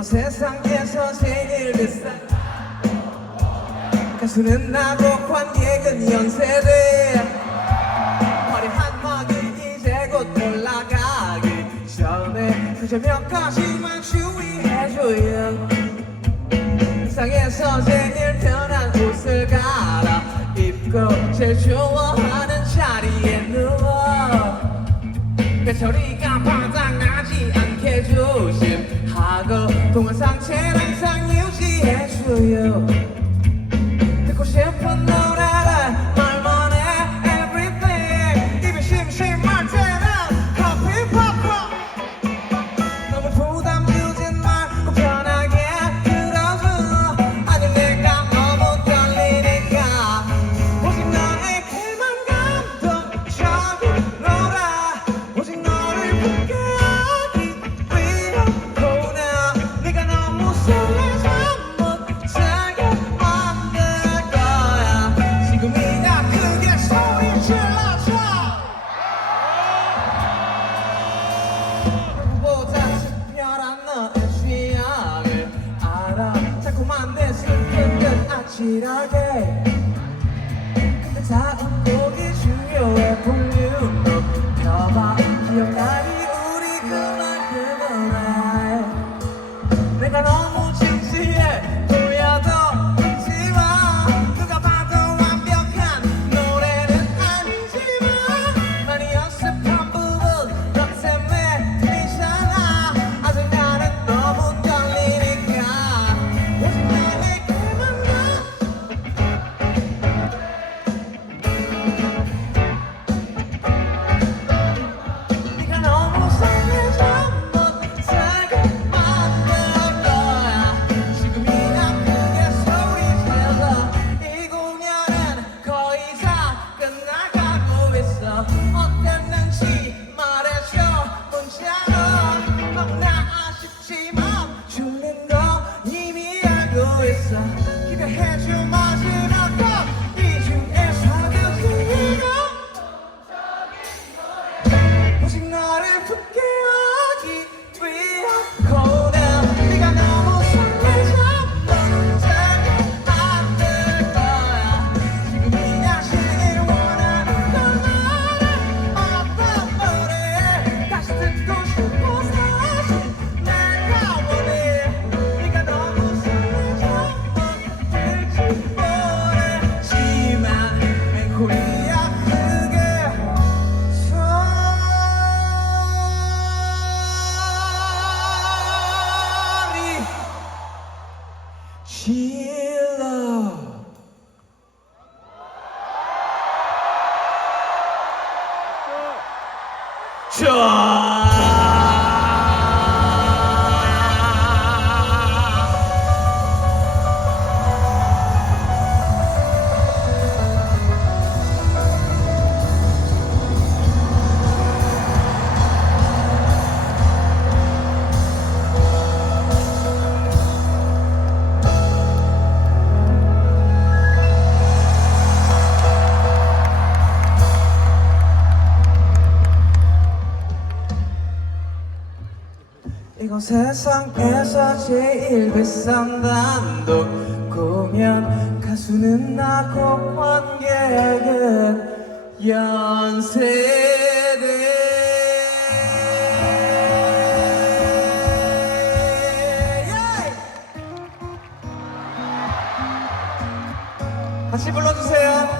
이거 세상에서 제일 비싼 가수는 나고 관객은 연세대. 화려한 먹이 이제 곧 올라가기 전에 그저 몇 가지만 주의해줘요. 세상에서 제일 편한 옷을 갈아입고 제일 좋아하는 자리에 누워. 배터리가 바닥나지 않게 조심하고 동안 상태 듯 아찔하게. 근데 다음 곡이 중요해 볼륨 높여봐 기억나니 우리 그날 그 노래 내가 너무 있어. 기대해줄 마 세상에서 제일 비싼 단독 공연 가수는 나고 관객은 연세대 예! 같이 불러주세요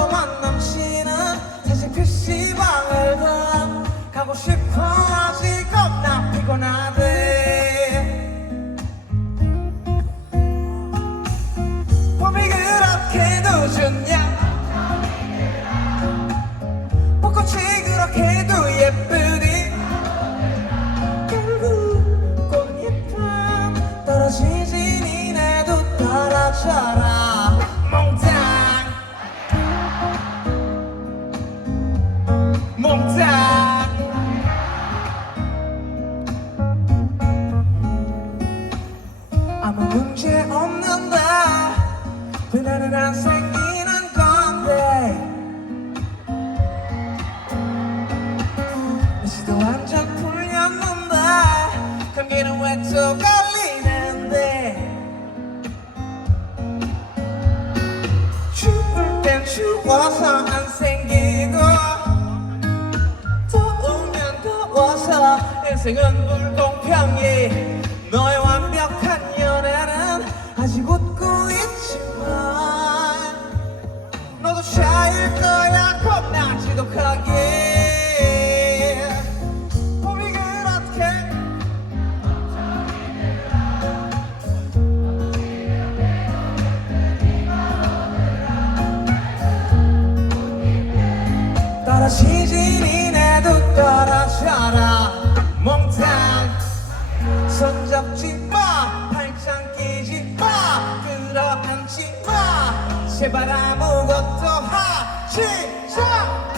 하고 싶어? 아직 겁나? 피곤하대 봄이 그렇게도 좋냐? 벚꽃이 그렇게도 예쁘니? 결국 꽃잎은 떨어지지 니네도 떨어져라. 왜 나는 안 생기는 건데. 날씨도 완전 풀렸는데 감기는 왜또 걸리는데. 추울 땐 추워서 안 생기고 더우면 더워서 인생은 불공평해 너의 지독하게 봄이 그렇게 떨어지지 니네도 떨어져라 몽땅 손잡지 마. 팔짱 끼지 마. 끌어안지 마. 제발 아무것도 하지 마